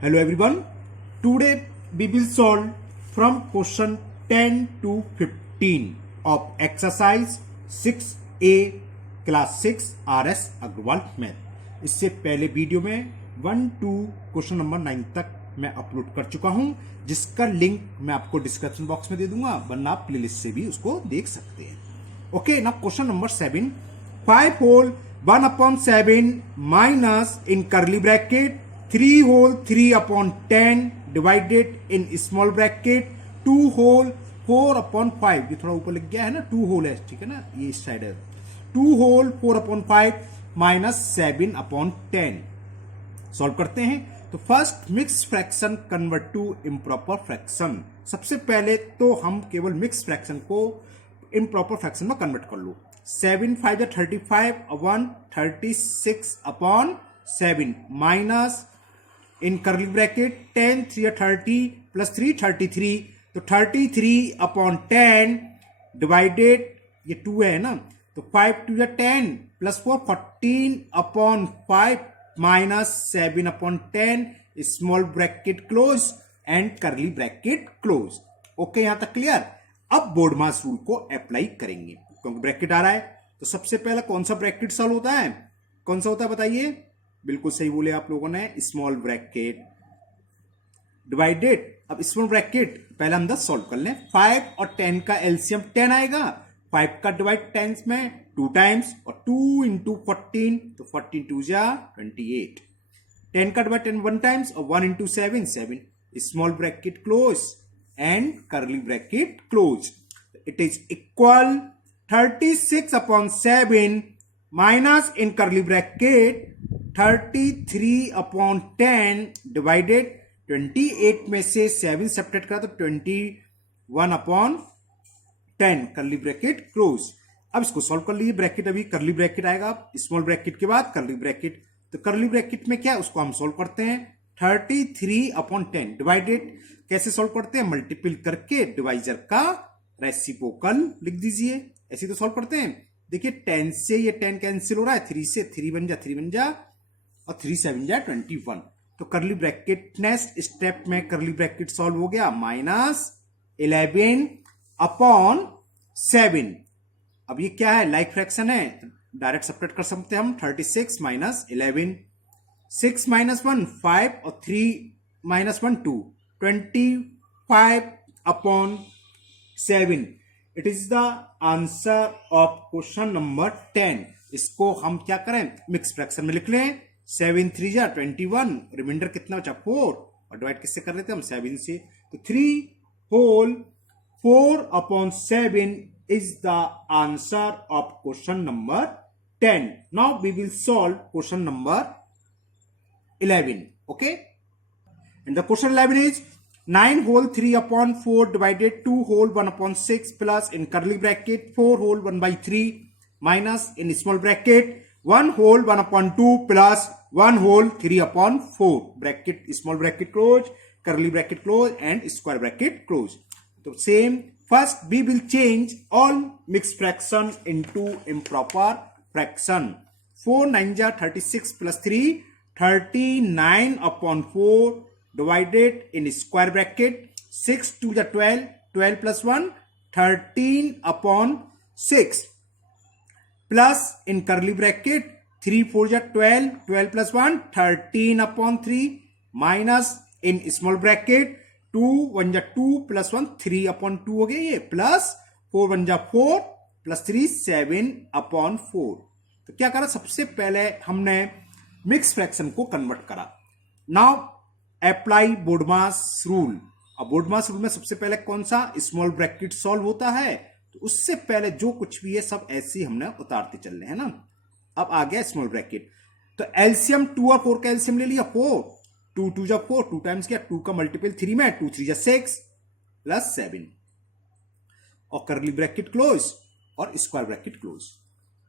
Hello everyone. Today we will solve from question 10 to 15 of exercise 6A class 6 RS Agarwal math. इससे पहले video में 1 to question number 9 तक मैं upload कर चुका हूं, जिसका लिंक मैं आपको डिस्क्रिप्शन बॉक्स में दे दूंगा, वरना आप प्लेलिस्ट से भी उसको देख सकते हैं। Okay, now question number 7, 5 whole 1/7 minus in curly bracket 3 whole 3/10 divided in small bracket 2 whole 4/5। ये थोड़ा ऊपर लिख गया है ना, 2 whole है, ठीक है ना, ये इस साइड है। 2 whole 4/5 minus 7/10 सॉल्व करते हैं। तो first mix fraction convert to improper fraction. सबसे पहले तो हम केवल मिक्स फ्रैक्शन को इम्प्रॉपर फ्रैक्शन में कन्वर्ट कर लो। 7 5 35 1 36/7 minus in curly bracket 10 3 30 plus 3 33, तो 33/10 डिवाइडेड, ये 2 है ना, तो 5 2 10 plus 4 14/5 minus 7/10 small bracket close and curly bracket close. Okay, यहां तक क्लियर। अब बोर्ड मास रूल को अप्लाई करेंगे, क्योंकि ब्रैकेट आ रहा है। तो सबसे पहला कौन सा ब्रैकेट सॉल्व होता है, कौन सा होता है बताइए? बिल्कुल सही बोले आप लोगों ने, स्मॉल ब्रैकेट डिवाइडेड। अब स्मॉल ब्रैकेट पहले हम 10 सॉल्व कर लें। 5 और 10 का एलसीएम 10 आएगा। 5 का डिवाइड 10 में 2 टाइम्स और 2 इंटू 14, तो 14 2 जा 28। 10 का डिवाइड 10 1 टाइम्स और 1 into 7 7। Small bracket close and curly bracket close. It is equal 36/7 minus in curly bracket 33/10 divided 28 में से 7 सब्ट्रैक्ट करा तो 21/10 कर्ली ब्रैकेट क्लोज। अब इसको सॉल्व कर लीजिए। ब्रैकेट अभी कर्ली ब्रैकेट आएगा, स्मॉल ब्रैकेट के बाद कर्ली ब्रैकेट। तो कर्ली ब्रैकेट में क्या है उसको हम सॉल्व करते हैं। 33/10 डिवाइडेड कैसे सॉल्व करते हैं? मल्टीपल करके डिवाइजर का रेसिप्रोकल लिख दीजिए। ऐसे तो सॉल्व करते हैं। देखिए 10 से ये 10 कैंसिल हो रहा है, 3 से 3 बन जा 3 बन जा और 3 7 जा 21। तो कर्ली ब्रैकेट नेक्स्ट स्टेप में कर्ली ब्रैकेट सॉल्व हो गया, -11/7। अब ये क्या है? लाइक फ्रैक्शन है, डायरेक्ट सब्ट्रैक्ट कर सकते हैं हम। 36 - 11, 6 - 1 5 और 3 - 1 2, 25/7। It is the answer of question number 10। इसको हम क्या करें? मिक्स फ्रैक्शन में लिख लें। 7 3 जा 21, रिमाइंडर कितना बचा 4, और डिवाइड किससे कर लेते हैं हम? 7 से। तो 3 whole 4/7 is the answer of question number 10. Now we will solve question number 11. Okay, and the question 11 is 9 whole 3/4 divided 2 whole 1/6 plus in curly bracket 4 whole 1/3 minus in small bracket 1 whole 1/2 plus 1 whole 3/4 bracket small bracket close, curly bracket close and square bracket close. So same, first we will change all mixed fraction into improper fraction. 4 9 ja 36 plus 3 39/4 divided in square bracket 6 2 the 12, 12 plus 1 13/6 plus in curly bracket 3 4 ja 12, 12 plus 1 13/3 minus in small bracket 2 1 ja 2 plus 1 3/2 हो गया ये, plus 4 1 ja 4 plus 3 7/4। तो क्या करा? सबसे पहले हमने mix fraction को कन्वर्ट करा। Now apply BODMAS rule. अब बोर्डमास रूल में सबसे पहले कौन सा? स्मॉल ब्रैकेट सॉल्व होता है। तो उससे पहले जो कुछ भी है सब ऐसे ही हमने उतारते चल रहे हैं ना। अब आ गया स्मॉल ब्रैकेट, तो एलसीएम 2 और 4 का एलसीएम ले लिया 4, 2 2 जा 4, 2 टाइम्स किया, 2 का मल्टीपल 3 में, 2 3 जा 6 प्लस 7 और कर्ली ब्रैकेट क्लोज और स्क्वायर ब्रैकेट क्लोज।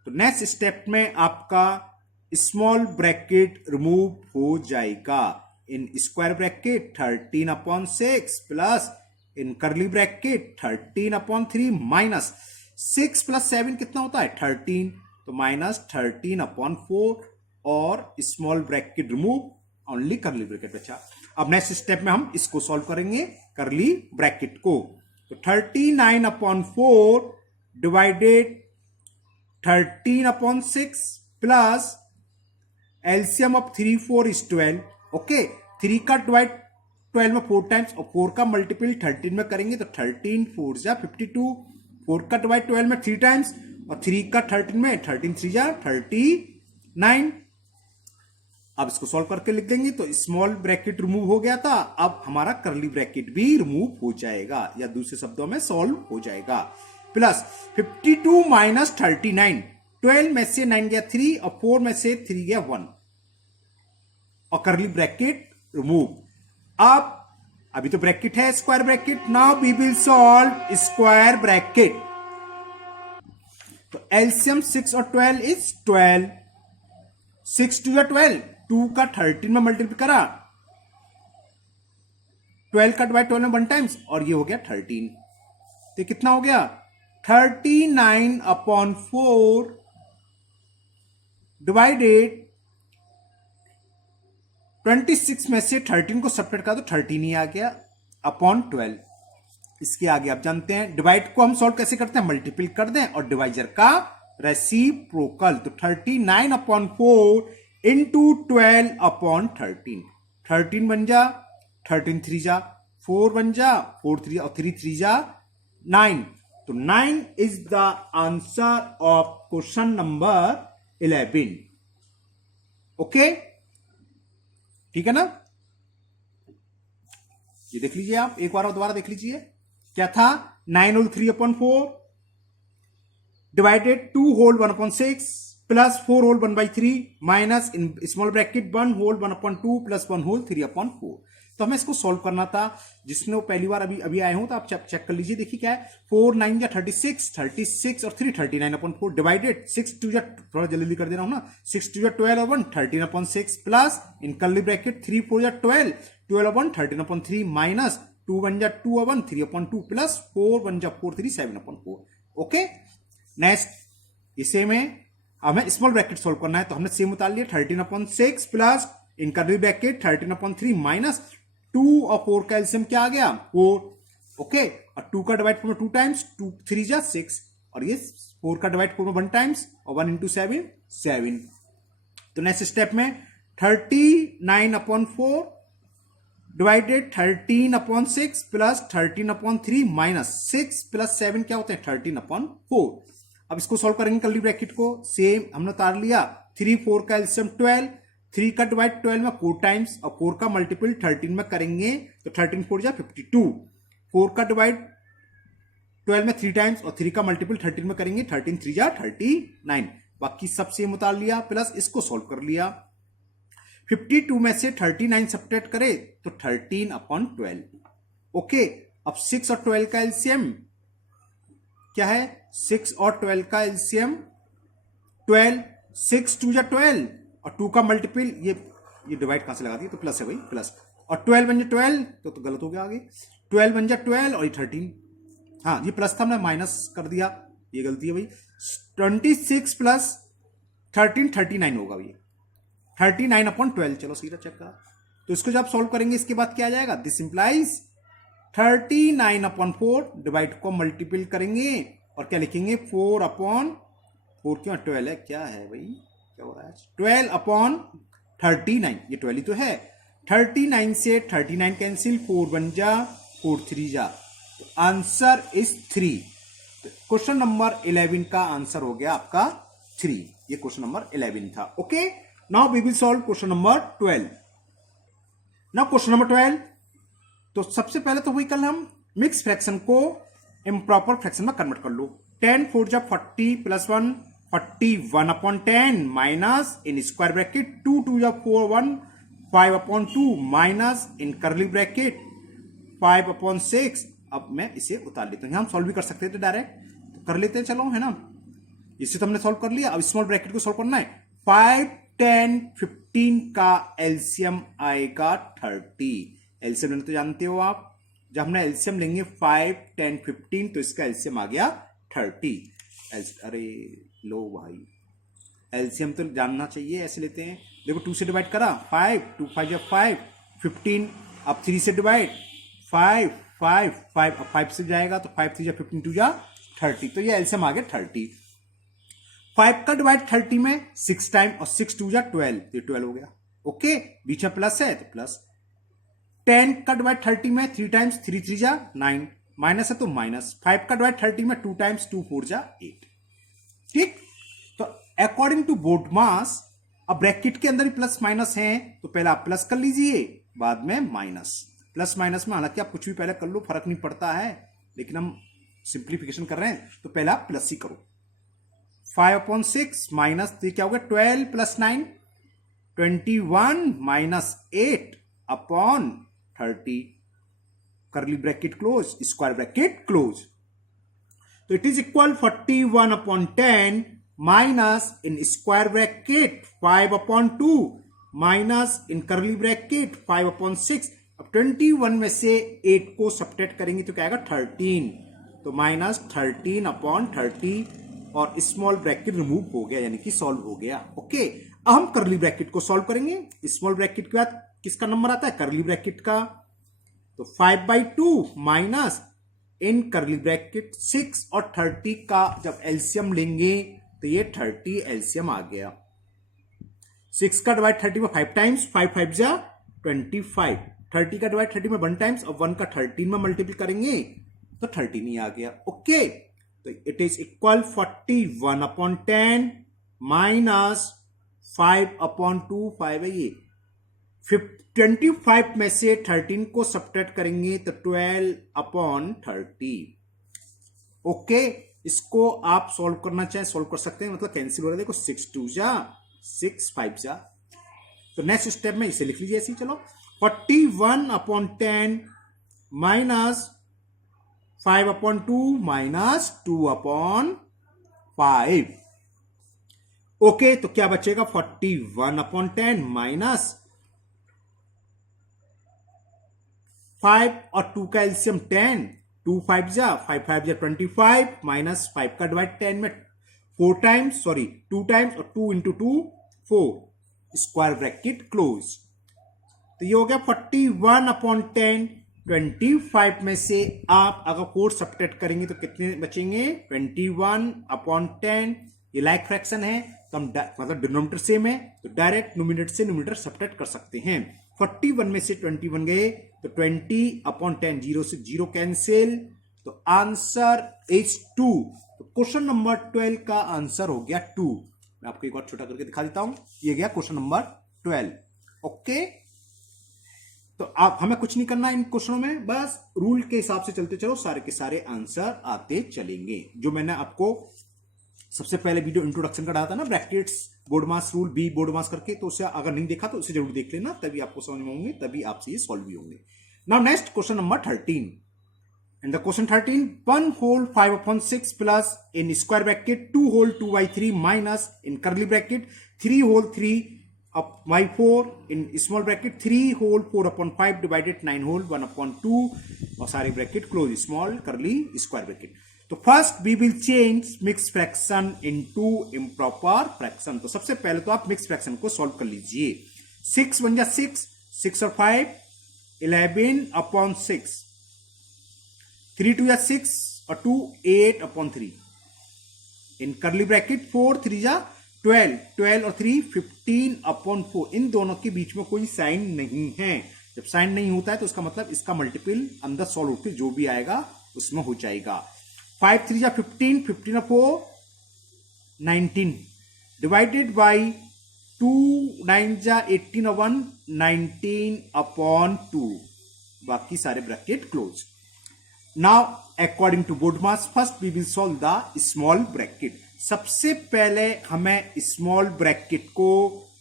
तो नेक्स्ट स्टेप में आपका स्मॉल ब्रैकेट रिमूव हो जाएगा। इन स्क्वायर ब्रैकेट 13/6 प्लस इन कर्ली ब्रैकेट 13/3 माइनस 6 प्लस 7 कितना होता है? 13, तो -13/4 और स्मॉल ब्रैकेट रिमूव ओनली करली ब्रैकेट बचा। अब नेक्स्ट स्टेप में हम इसको सॉल्व करेंगे, करली ब्रैकेट को। तो 39/4 divided 13/6 plus LCM of 3 4 is 12। Okay, 3 का डिवाइड 12 में 4 टाइम्स और 4 का मल्टीपल 13 में करेंगे तो 13 4 जा 52। 4 का डिवाइड 12 में 3 टाइम्स और 3 का 13 में 13 3 जा 39। अब इसको सॉल्व करके लिख देंगे तो स्मॉल ब्रैकेट रिमूव हो गया था, अब हमारा करली ब्रैकेट भी रिमूव हो जाएगा, या दूसरे शब्दों में सॉल्व हो जाएगा। प्लस 52 माइनस 39, 12 में से 9 गया 3 और 4 में से 3 गया 1 और करली ब्रैकेट रिमूव। अब अभी तो ब्रैकेट है square bracket, now we will solve square bracket. तो एलसीएम 6 और 12 इज 12। 6 2 या 12, 2 का 13 में मल्टीप्लाई करा, 12 का डिवाइड 12 में 1 टाइम्स और ये हो गया 13। तो कितना हो गया 39/4 डिवाइडेड 26 में से 13 को सब्ट्रैक्ट करा तो 13 ही आ गया अपॉन 12। इसके आगे आप जानते हैं डिवाइड को हम सॉल्व कैसे करते हैं, मल्टीपल कर दें और डिवाइजर का रेसिप्रोकल। तो 39/4 इंटू 12/13, 13 बन जा 13 3 जा 4 बन जा 4 3 और 3 3 जा 9। तो 9 is the answer of question number 11। Okay, ठीक है ना। ये देख लीजिए आप एक बार और दोबारा देख लीजिए, क्या था 9 whole 3/4 divided 2 whole 1/6 plus 4 whole 1/3 minus in small bracket 1 whole 1/2 plus 1 whole 3/4। तो हमें इसको सॉल्व करना था, जिसने वो पहली बार अभी आए हो तो आप चेक कर लीजिए। देखिए क्या है 4 9 या 36 और 3 39/4 डिवाइडेड 6 2 या थोड़ा जल्दी कर दे रहा हूं ना, 6 2 या 12 और 1 13/6 प्लस इन कर्ली ब्रैकेट 3 4 या 12 12 13/3 माइनस 2 1 या 2 1 3/2 प्लस 4 1 या 4 3 7/4। ओके, नेक्स्ट इसे में हमें स्मॉल ब्रैकेट सॉल्व करना है, तो हमने सेम उतार लिया 13/6 प्लस इन कर्ली ब्रैकेट 13/3 माइनस 2 और 4 का एलसीएम क्या आ गया 4। ओके, और 2 का डिवाइड 4 में 2 टाइम्स 2 3 जा 6 और ये 4 का डिवाइड 4 में 1 टाइम्स और 1 इंटू 7 7। तो नेक्स्ट स्टेप में 39/4 डिवाइडेड 13/6 प्लस 13/3 माइनस 6 प्लस 7 क्या होते हैं 13/4। अब इसको सॉल्व करेंगे कर्ली ब्रैकेट को, सेम हमने उतार लिया 3 4 का एलसीएम 12, 3 का डिवाइड 12 में 4 टाइम्स और 4 का मल्टीपल 13 में करेंगे तो 13 4 जा 52। 4 का डिवाइड 12 में 3 टाइम्स और 3 का मल्टीपल 13 में करेंगे 13 3 जा 39। बाकी सब सेम उतार लिया, प्लस इसको सॉल्व कर लिया। 52 में से 39 सब्ट्रैक्ट करे तो 13/12। ओके, अब 6 और 12 का एलसीएम क्या है, 6 और 12 का एलसीएम 12, 6 2 या 12 और 2 का मल्टीपल ये डिवाइड कहां से लगा दिया तो प्लस है भाई प्लस, और 12 बन जा 12 तो गलत हो गया आगे, 12 बन जा 12 और ये 13, हाँ ये प्लस था हमने माइनस कर दिया, ये गलती है भाई। 26 प्लस 13 39 होगा भाई, 39/12। चलो सीधा चेक करा, तो इसको जब सॉल्व करेंगे इसके बाद क्या आ जाएगा, दिस इंप्लाइज 39/4 डिवाइड को मल्टीपल करेंगे और क्या लिखेंगे 4/4 क्यों 12 है, क्या है भाई क्या हो रहा है 12/39, ये 12 ही तो है। 39 से 39 कैंसिल, 4 1 जा 4 3 जा, तो आंसर इज 3। क्वेश्चन नंबर 11 का आंसर हो गया आपका 3, ये क्वेश्चन नंबर 11 था। Okay, now we will solve question number 12। Now question number 12, तो सबसे पहले तो वही कल हम मिक्स फ्रैक्शन को इम्प्रॉपर फ्रैक्शन में कन्वर्ट कर लो। 10 4 जा 40 plus 1 41/10 minus in square bracket 2 2 या 4 1 5/2 माइनस इन कर्ली ब्रैकेट 5/6। अब मैं इसे उतार लेता हूं, हम सॉल्व भी कर सकते थे डायरेक्ट, तो कर लेते हैं चलो, है ना। इसे तो हमने सॉल्व कर लिया, अब स्मॉल ब्रैकेट को सॉल्व करना है। 5 10 15 का एलसीएम आएगा 30। एलसीएम तो जानते हो आप, जब हमने एलसीएम लेंगे 5 10 15 तो इसका एलसीएम आ गया 30। अरे लो भाई, एलसीएम तो जानना चाहिए, ऐसे लेते हैं। देखो 2 से डिवाइड करा 5, 2 5 या 5, 15। अब 3 से डिवाइड 5 5 5, अब 5 से जाएगा तो 5 3 या 15, 2 या 30, तो ये एलसीएम आ गया 30। 5 का डिवाइड 30 में 6 टाइम और 6 2 या 12, तो 12 हो गया। ओके, बीच में प्लस है तो प्लस। 10 का डिवाइड 30 में 3 टाइम्स 3 3 जा 9, माइनस है तो माइनस। 5 का डिवाइड 30 में 2 टाइम्स 2 4 जा 8। ठीक, तो अकॉर्डिंग टू बोर्ड मास, अब ब्रैकेट के अंदर ही प्लस माइनस है तो पहले आप प्लस कर लीजिए, बाद में माइनस। प्लस माइनस में हालांकि आप कुछ भी पहले कर लो, फर्क नहीं पड़ता है, लेकिन हम सिंप्लीफिकेशन कर रहे हैं तो पहले आप प्लस ही करो। 5/6 माइनस, तो क्या हो गया 12 plus 9, 21 minus 8 upon 30, curly bracket close, square bracket close. तो it is equal 41/10 minus in square bracket 5/2 minus in curly bracket 5/6। अब 21 में से 8 को सब्ट्रैक्ट करेंगे तो क्या आएगा 13, तो माइनस 13/30 और स्मॉल ब्रैकेट रिमूव हो गया, यानी कि सॉल्व हो गया। ओके, अब हम करली ब्रैकेट को सॉल्व करेंगे। स्मॉल ब्रैकेट के बाद किसका नंबर आता है, करली ब्रैकेट का, तो 5/2 माइनस इन करली ब्रैकेट 6 और 30 का जब एलसीएम लेंगे तो ये 30 एलसीएम आ गया। 6 का डिवाइड 30 में 5 टाइम्स, 5 5 जा 25। 30 का डिवाइड 30 में 1 टाइम्स, अब 1 का 13 में मल्टीपल करेंगे तो 13 ही आ गया। ओके, तो इट इज इक्वल 41/10 माइनस 5/2, 5 है ये। 25 में से 13 को सब्ट्रैक्ट करेंगे तो 12/30। ओके, इसको आप सॉल्व करना चाहे सॉल्व कर सकते हैं, मतलब कैंसिल हो रहा है। देखो 6 2 जा 6 5 जा, तो नेक्स्ट स्टेप में इसे लिख लीजिए ऐसे ही। चलो 41/10 माइनस 5/2 माइनस 2/5। ओके, तो क्या बचेगा 41/10 माइनस 5 और 2 का एलसीएम 10, 2 5 जा 5 5 जा 25 माइनस 5 का डिवाइड 10 में 4 टाइम्स, सॉरी 2 टाइम्स और 2 इंटू 2 4, स्क्वायर ब्रैकेट क्लोज। तो ये हो गया 41/10। 25 में से आप अगर 4 सब्ट्रैक्ट करेंगे तो कितने बचेंगे 21/10। ये लाइक फ्रैक्शन है तो हम मतलब डिनोमिनेटर सेम है तो डायरेक्ट न्यूमरेटर से न्यूमरेटर सब्ट्रैक्ट कर सकते हैं। 41 में से 21 गए तो 20/10, 0 से 0 कैंसिल, तो आंसर इज 2। तो क्वेश्चन नंबर 12 का आंसर हो गया 2। मैं आपको एक बार छोटा करके दिखा देता हूं, ये गया क्वेश्चन नंबर 12। ओके, तो आप हमें कुछ नहीं करना इन क्वेश्चनों में, बस रूल के हिसाब से चलते चलो, सारे के सारे आंसर आते चलेंगे। जो मैंने आपको सबसे पहले वीडियो इंट्रोडक्शन का डाला था ना, ब्रैकेट्स बोर्ड मास रूल, बी बोर्ड मास करके, तो उसे अगर नहीं देखा तो उसे जरूर देख लेना, तभी आपको समझ में होंगे, तभी आपसे ये सॉल्व भी होंगे। Now next question number 13। In the question 13, 1 whole 5/6 plus in square bracket 2 whole 2/3 minus in curly bracket 3 whole 3/4 in small bracket 3 whole 4/5 divided 9 whole 1/2 और सारे bracket close, small curly square bracket. तो first we will change mix fraction into improper fraction. तो सबसे पहले तो आप mix fraction को solve कर लीजिए। 6 1 जा 6, 6 और 5 11/6, 3 2 या 6 और 2 8/3 इन करली ब्रैकेट 4 3 जा 12, 12 और 3 15/4। इन दोनों के बीच में कोई साइन नहीं है। जब साइन नहीं होता है तो इसका मतलब इसका मल्टीपल अंदर सॉल्व होकर जो भी आएगा उसमें हो जाएगा। 5 3 जा 15, 15/4 19 डिवाइडेड बाई 2 9 जा 18/1 19/2, बाकी सारे bracket close. Now, according to board mass, first we will solve the small bracket. सबसे पहले हमें स्मॉल ब्रैकेट को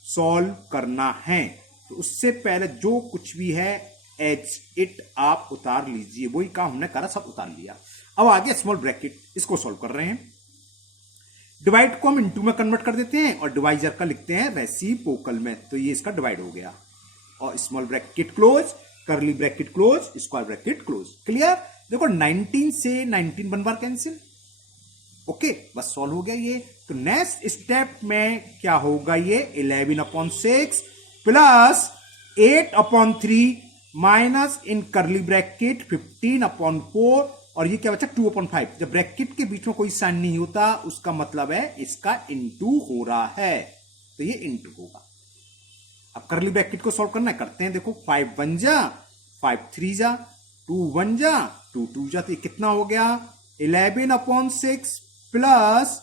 सॉल्व करना है, तो उससे पहले जो कुछ भी है एज इट आप उतार लीजिए। वही काम हमने करा, सब उतार लिया। अब आगे स्मॉल ब्रैकेट, इसको सॉल्व कर रहे हैं। डिवाइड को हम इनटू में कन्वर्ट कर देते हैं और डिवाइजर का लिखते हैं रेसिप्रोकल में, तो ये इसका डिवाइड हो गया। और small bracket close, curly bracket close, square bracket close. Clear? देखो 19 से 19 1 बार कैंसिल, ओके, बस सॉल्व हो गया ये। तो नेक्स्ट स्टेप में क्या होगा, ये 11/6 plus 8/3 minus in curly bracket 15/4 और ये क्या बचा 2/5। जब ब्रैकेट के बीच में कोई साइन नहीं होता उसका मतलब है इसका इनटू हो रहा है, तो ये इनटू होगा। अब करली ब्रैकेट को सॉल्व करना है, करते हैं। देखो 5 1 जा 5 3 जा 2 1 जा 2 2 जा, तो ये कितना हो गया 11/6 प्लस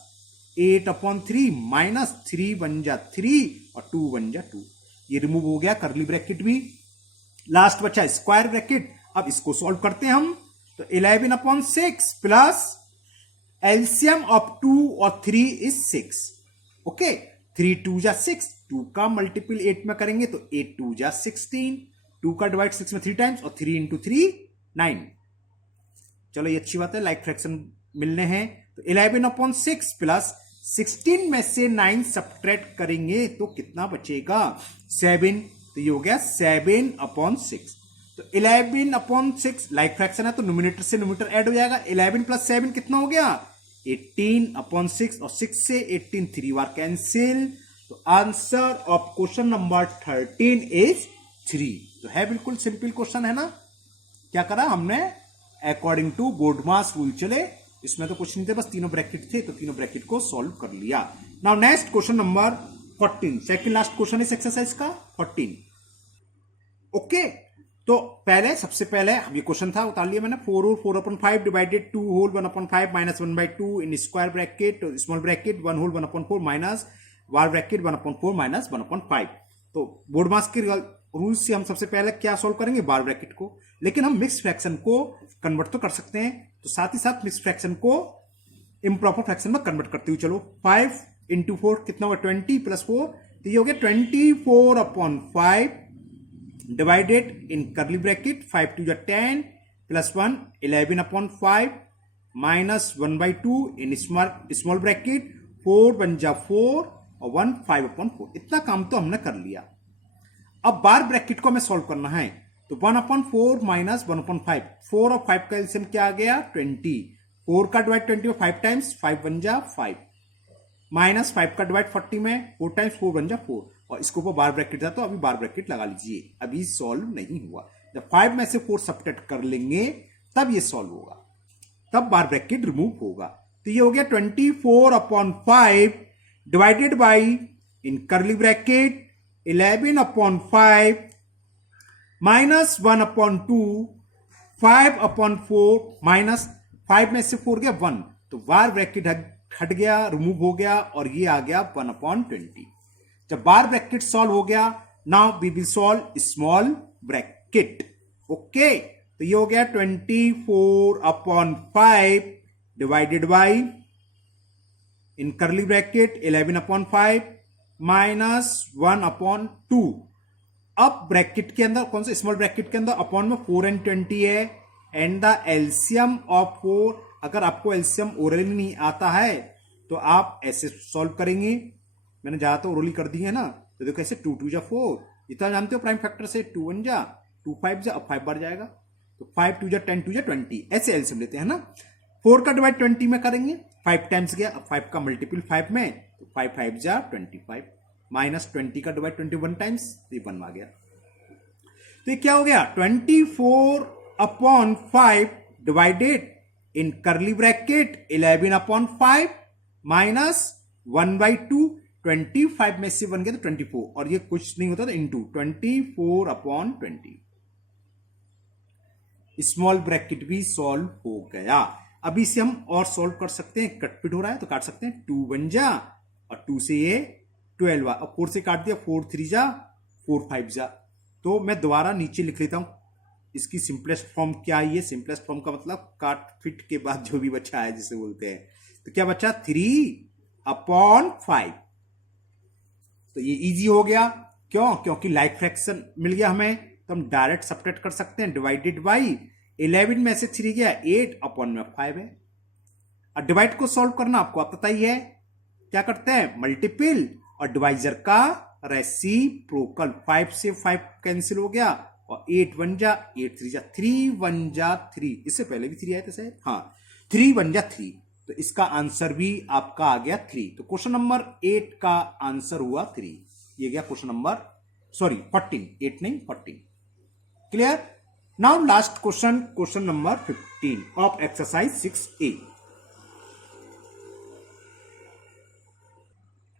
8/3 माइनस 3 1 जा 3 और 2 1 जा 2। ये रिमूव हो गया करली ब्रैकेट भी। लास्ट बचा स्क्वायर ब्रैकेट। अब इसको सॉल्व करते हैं हम। तो 11/6 प्लस एलसीएम ऑफ 2 और 3 इज 6। ओके, 3 2 जा 6, 2 का मल्टीपल 8 में करेंगे तो 8 2 जा 16, 2 का डिवाइड 6 में 3 टाइम्स और 3 इंटू 3 9। चलो ये अच्छी बात है, लाइक फ्रैक्शन मिलने हैं। तो 11/6 प्लस 16 में से 9 सब्ट्रैक्ट करेंगे तो कितना बचेगा 7। तो ये हो गया 7/6। तो 11/6 लाइक फ्रैक्शन है तो न्यूमरेटर से न्यूमरेटर ऐड हो जाएगा। 11 प्लस 7 कितना हो गया 18/6 और 6 से 18 3 बार कैंसिल। तो answer of question number 13 is 3। तो है बिल्कुल सिंपल क्वेश्चन है ना। क्या करा हमने अकॉर्डिंग टू बोर्डमास रूल चले, इसमें तो कुछ नहीं थे, बस तीनों ब्रैकेट थे तो तीनों ब्रैकेट को सॉल्व कर लिया। Now next question number 14, second last question इस एक्सरसाइज का 14। ओके, तो पहले सबसे पहले ये क्वेश्चन था उतार लिया मैंने। 4 और 4/5 divided 2 whole 1/5 minus 1/2 in square bracket small bracket 1 whole 1/4 minus bar bracket 1/4 minus 1/5। तो बोर्ड मास के रूल से हम सबसे पहले क्या सॉल्व करेंगे बार ब्रैकेट को, लेकिन हम मिक्स फ्रैक्शन को कन्वर्ट तो कर सकते हैं, तो साथ ही साथ मिक्स फ्रैक्शन को इम्प्रॉपर फ्रैक्शन में कन्वर्ट करते हुए चलो 5 इंटू 4 कितना होगा 20 प्लस 4, तो ये हो गया 24/5 divided in curly bracket 5 2 10 plus 1 11/5 minus 1/2 in small bracket 4 1 जा 4 और 1 5/4। इतना काम तो हमने कर लिया। अब बार ब्रैकेट को हमें सॉल्व करना है, तो 1/4 माइनस 1/5, 4 और 5 का एलसीएम क्या आ गया 20, 4 का डिवाइड 20 में 5 टाइम्स 5 1 जा 5 माइनस 5 का डिवाइड 40 में 4 टाइम्स 4 1 जा 4 और इसके ऊपर बार ब्रैकेट था तो अभी बार ब्रैकेट लगा लीजिए। अभी सॉल्व नहीं हुआ, जब 5 में से 4 सब्ट्रैक्ट कर लेंगे तब ये सॉल्व होगा, तब बार ब्रैकेट रिमूव होगा। तो ये हो गया 24/5 divided by in curly bracket 11/5 minus 1/2 5/4 minus 5 में से 4 गया 1, तो बार ब्रैकेट हट गया, रिमूव हो गया और ये आ गया 1/20। जब बार ब्रैकेट सॉल्व हो गया, now we will solve small bracket. Okay, तो ये हो गया 24/5 divided by in curly bracket 11/5 minus 1/2। अब ब्रैकेट के अंदर कौन सा स्मॉल ब्रैकेट के अंदर अपॉन में 4 and 20 है एंड द एलसीएम ऑफ 4। अगर आपको एलसीएम ओरली नहीं आता है तो आप ऐसे सॉल्व करेंगे, मैंने ज्यादा तो ओरली कर दी है ना। तो देखो ऐसे 2 2 जा 4, इतना जानते हो प्राइम फैक्टर से 2 1 जा 2 5 जा, अब 5 बार जाएगा तो 5 2 जा 10 2 जा 20, ऐसे एलसीएम लेते हैं ना। 4 का डिवाइड 20 में करेंगे 5 टाइम्स गया, अब 5 का मल्टीपल 5 में तो 5 5 जा 25 माइनस 20 का डिवाइड 21 टाइम्स तो 1 आ गया। तो ये क्या हो गया 24/5 divided in curly bracket 11/5 minus 1/2, 25 में से 1 गया तो 24 और ये कुछ नहीं होता तो इंटू 24/20। स्मॉल ब्रैकेट भी सॉल्व हो गया। अभी इसे हम और सॉल्व कर सकते हैं, कटपिट हो रहा है तो काट सकते हैं 2 1 जा और 2 से ये 12 और 4 से काट दिया 4 3 जा 4 5 जा। तो मैं दोबारा नीचे लिख लेता हूं इसकी सिंपलेस्ट फॉर्म क्या है। ये सिंपलेस्ट फॉर्म का मतलब काट फिट के बाद जो भी बचा है जिसे बोलते हैं, तो क्या बचा 3/5। तो ये इजी हो गया, क्यों? क्योंकि लाइक फ्रैक्शन मिल गया हमें, तो हम डायरेक्ट सब्ट्रैक्ट कर सकते हैं। डिवाइडेड बाई 11 में से 3 गया 8/5 है। और डिवाइड को सॉल्व करना आपको आप पता ही है, क्या करते हैं मल्टीपल और डिवाइजर का रेसिप्रोकल। 5 से 5 कैंसिल हो गया और 8 1 जा 8 3 जा 3 1 जा 3, इससे पहले भी 3 आए थे शायद, हाँ 3 1 जा 3 तो इसका आंसर भी आपका आ गया 3। तो क्वेश्चन नंबर 8 का आंसर हुआ 3। ये गया क्वेश्चन नंबर 14, 8 नहीं 14। Clear. Now last question, question number 15 of exercise 6A।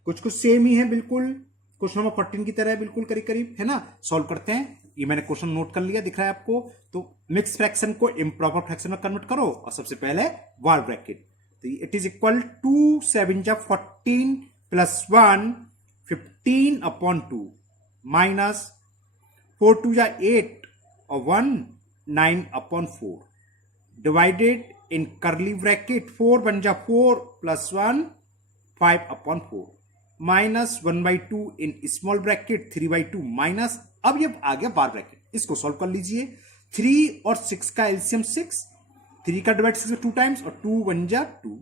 कुछ कुछ सेम ही है बिल्कुल, क्वेश्चन नंबर 14 की तरह है बिल्कुल, करीब करीब है ना। सॉल्व करते हैं। ये मैंने क्वेश्चन नोट कर लिया, दिख रहा है आपको। तो मिक्स फ्रैक्शन को इम्प्रॉपर फ्रैक्शन में कन्वर्ट करो और सबसे पहले वार ब्रैकेट। तो इट इज इक्वल 2 7 जा 14 प्लस 1 15 अपॉन 2 माइनस 4 2 जा 8 और 1 9 upon 4 divided in curly bracket 4 1 जा 4 प्लस 1 5 अपॉन 4 माइनस 1/2 इन स्मॉल ब्रैकेट 3/2 माइनस, अब ये आ गया बार ब्रैकेट। इसको सॉल्व कर लीजिए। 3 और 6 का एलसीएम 6, 3 का डिवाइड 6 में 2 टाइम्स और 2 1 जा 2,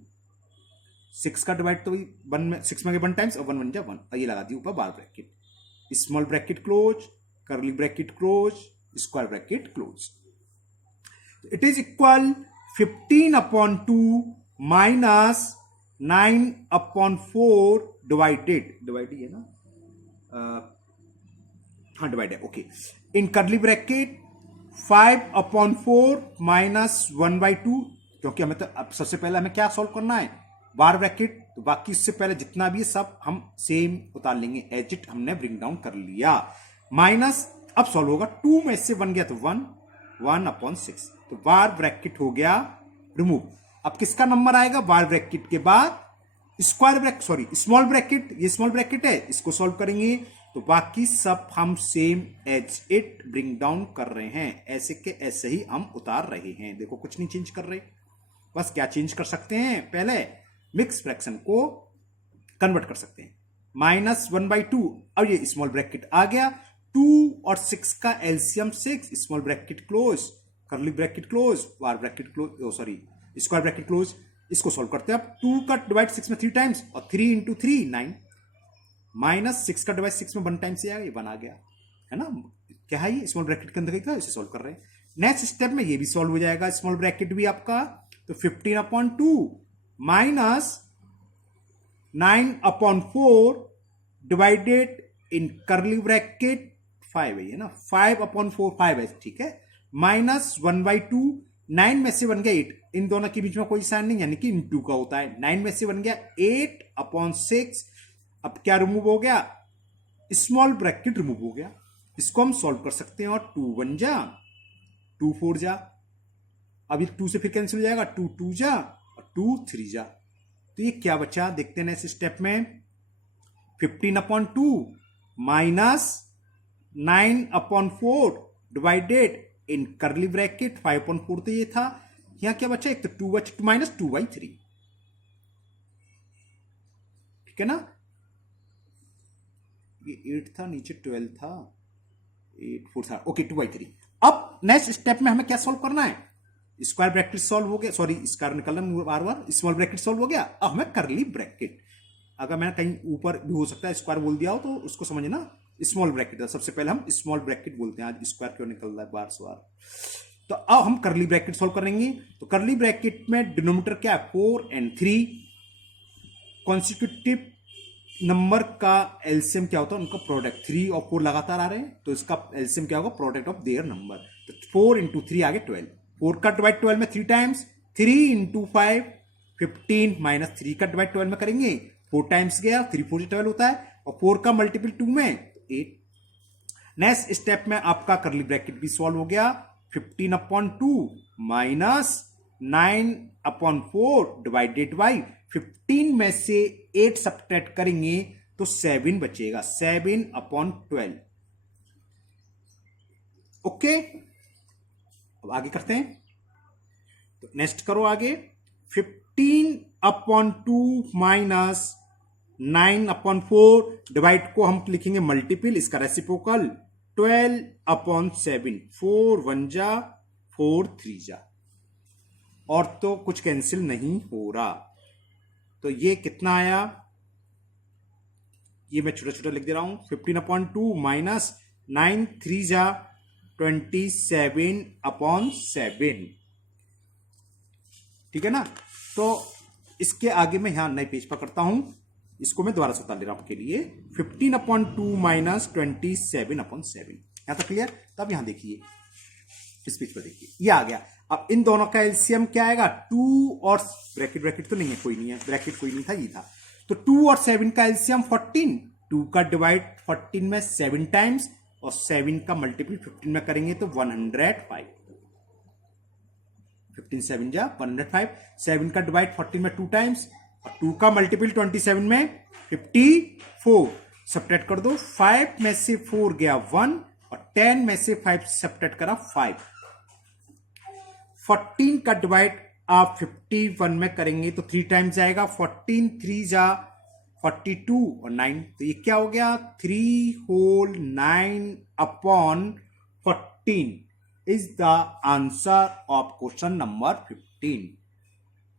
6 का डिवाइड तो 1 में 6 में 1 टाइम्स और 1 1 जा 1, और ये लगा दी ऊपर bar bracket. Small bracket close, curly bracket close, square bracket close. It is equal 15 upon 2 minus 9 upon 4 divided है ना, हाँ डिवाइड है, ओके, इन करली ब्रैकेट 5 अपॉन 4 माइनस 1/2, क्योंकि हमें तो अब सबसे पहले हमें क्या सॉल्व करना है, बार ब्रैकेट। तो बाकी इससे पहले जितना भी है सब हम सेम उतार लेंगे, एज इट हमने ब्रिंग डाउन कर लिया। माइनस अब सॉल्व होगा, 2 में से 1 गया तो 1, 1 अपॉन 6, तो बार ब्रैकेट हो गया रिमूव। अब किसका नंबर आएगा, बार ब्रैकेट के बाद square bracket, sorry small bracket, ये स्मॉल ब्रैकेट है, इसको सॉल्व करेंगे तो बाकी सब हम same as it bring down कर रहे हैं, ऐसे के ऐसे ही हम उतार रहे हैं। देखो कुछ नहीं चेंज कर रहे, बस क्या चेंज कर सकते हैं, पहले मिक्स फ्रैक्शन को कन्वर्ट कर सकते हैं। माइनस 1/2, अब ये स्मॉल ब्रैकेट आ गया, 2 और 6 का LCM 6, small bracket close, curly bracket close, bar bracket close, sorry square bracket close. इसको सॉल्व करते हैं। अब 2 का डिवाइड 6 में 3 टाइम्स और 3 इंटू 3 9, माइनस 6 का डिवाइड 6 में 1 टाइम से आया, ये 1 आ गया, है ना। क्या है ये, स्मॉल ब्रैकेट के अंदर का, इसे सॉल्व कर रहे हैं। नेक्स्ट स्टेप में ये भी सॉल्व हो जाएगा, स्मॉल ब्रैकेट भी आपका। तो 15 upon 2 minus 9 upon 4 divided in curly bracket 5 है ना, 5 अपॉन 4 5 है, ठीक है, माइनस 1/2, 9 में से बन गया 8, इन दोनों के बीच में कोई साइन नहीं, यानी कि इंटू का होता है। 9 में से बन गया 8 अपॉन 6, अब क्या रिमूव हो गया, स्मॉल ब्रैकेट रिमूव हो गया। इसको हम सॉल्व कर सकते हैं, और 2 1 जा 2 4 जा, अब ये 2 से फिर कैंसिल हो जाएगा, 2 2 जा और 2 3 जा। तो ये क्या बचा, देखते हैं इस स्टेप में। 15 upon 2 minus 9 upon 4 divided in curly bracket 5 upon 4, तो ये था। यहां क्या बचा, एक तो 2 बचा, माइनस 2/3, ठीक है ना। ये 8 था, नीचे 12 था, 8 4 था, ओके 2/3। अब नेक्स्ट स्टेप में हमें क्या सॉल्व करना है, स्क्वायर ब्रैकेट सॉल्व हो गया, सॉरी स्क्वायर निकल रहा है बार बार, स्मॉल ब्रैकेट सॉल्व हो गया। अब हमें करली ब्रैकेट, अगर मैंने कहीं ऊपर भी हो सकता है स्क्वायर बोल दिया हो तो उसको समझना, स्मॉल ब्रैकेट है, सबसे पहले हम स्मॉल ब्रैकेट बोलते हैं, आज स्क्वायर क्यों निकल रहा है बार बार। तो अब हम करली ब्रैकेट सॉल्व करेंगे। तो करली ब्रैकेट में डिनोमिनेटर क्या है, 4 and 3, कॉन्सिक्यूटिव नंबर का एलसीएम क्या होता है, उनका प्रोडक्ट। 3 और 4 लगातार आ रहे हैं, तो इसका एलसीएम क्या होगा, प्रोडक्ट ऑफ देयर नंबर। तो 4 इंटू 3 आ गया 12, 4 का डिवाइड 12 में 3 टाइम्स, 3 इंटू 5 15, माइनस 3 का डिवाइड 12 में करेंगे 4 टाइम्स गया, 3 4 12 होता है, और 4 का मल्टीपल 2 में 8। नेक्स्ट स्टेप में आपका करली ब्रैकेट भी सॉल्व हो गया, 15 upon 2 minus 9 upon 4 divided by 15 में से 8 सब्ट्रैक्ट करेंगे तो 7 बचेगा, 7 अपॉन 12। ओके, अब आगे करते हैं। तो नेक्स्ट करो आगे, 15 अपॉन 2 माइनस 9 अपॉन 4 डिवाइड को हम लिखेंगे मल्टीपल, इसका रेसिप्रोकल 12 अपॉन 7, 4 1 जा 4 3 जा, और तो कुछ कैंसिल नहीं हो रहा। तो ये कितना आया, ये मैं छोटा छोटा लिख दे रहा हूं, 15 अपॉन 2 माइनस 9 3 जा 27 अपॉन 7, ठीक है ना। तो इसके आगे मैं यहां नए पेज पर करता हूं, इसको मैं दोबारा से उतार ले रहा हूं आपके लिए। 15/2 माइनस 27/7, यहां तक क्लियर। तब यहां देखिए, इस पेज पर देखिए, ये आ गया। अब इन दोनों का एलसीएम क्या आएगा, 2 और ब्रैकेट तो नहीं है, कोई नहीं है, ब्रैकेट कोई नहीं था, ये था। तो 2 और 7 का एलसीएम 14, 2 का डिवाइड 14 में 7 टाइम्स और 7 का मल्टीपल 15 में करेंगे तो 105। 15 7 जा 105। 7 का डिवाइड 14 में 2 टाइम्स और 2 का मल्टीपल 27 में 54। सब्ट्रैक्ट कर दो, 5 में से 4 गया 1 और 10 में से 5 सब्ट्रैक्ट करा 5। 14 का डिवाइड आप 51 में करेंगे तो 3 टाइम्स जाएगा, 14 3 जा 42 और 9, तो ये क्या हो गया, 3 whole 9/14 is the answer of question number 15।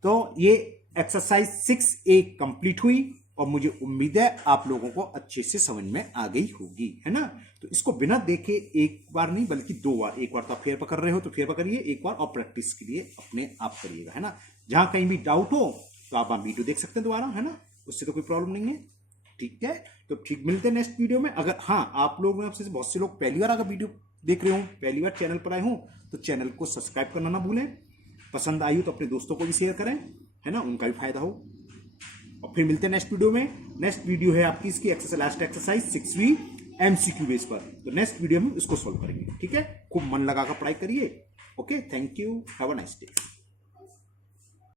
तो ये एक्सरसाइज 6A कंप्लीट हुई और मुझे उम्मीद है आप लोगों को अच्छे से समझ में आ गई होगी, है ना। तो इसको बिना देखे एक बार नहीं बल्कि 2 बार, एक बार तो आप फेर पकड़ रहे हो तो फेर पकड़िए, एक बार और प्रैक्टिस के लिए अपने आप करिएगा, है ना। जहां कहीं भी डाउट हो तो आप वीडियो देख सकते हैं दोबारा, है ना, उससे तो कोई प्रॉब्लम नहीं है, ठीक है। तो ठीक, मिलते हैं नेक्स्ट वीडियो में। अगर हाँ, आप लोग में आपसे बहुत से लोग पहली बार अगर वीडियो देख रहे हो, पहली बार चैनल पर आए हो, तो चैनल को सब्सक्राइब करना ना भूलें। पसंद आई हो तो अपने दोस्तों को भी शेयर करें, है ना, उनका भी फायदा हो। और फिर मिलते हैं नेक्स्ट वीडियो में। नेक्स्ट वीडियो है आपकी इसकी लास्ट एक्सरसाइज 6वीं MCQ बेस पर। तो नेक्स्ट वीडियो में इसको सॉल्व करेंगे, ठीक है। खूब मन लगाकर पढ़ाई करिए। Okay, thank you, have a nice day.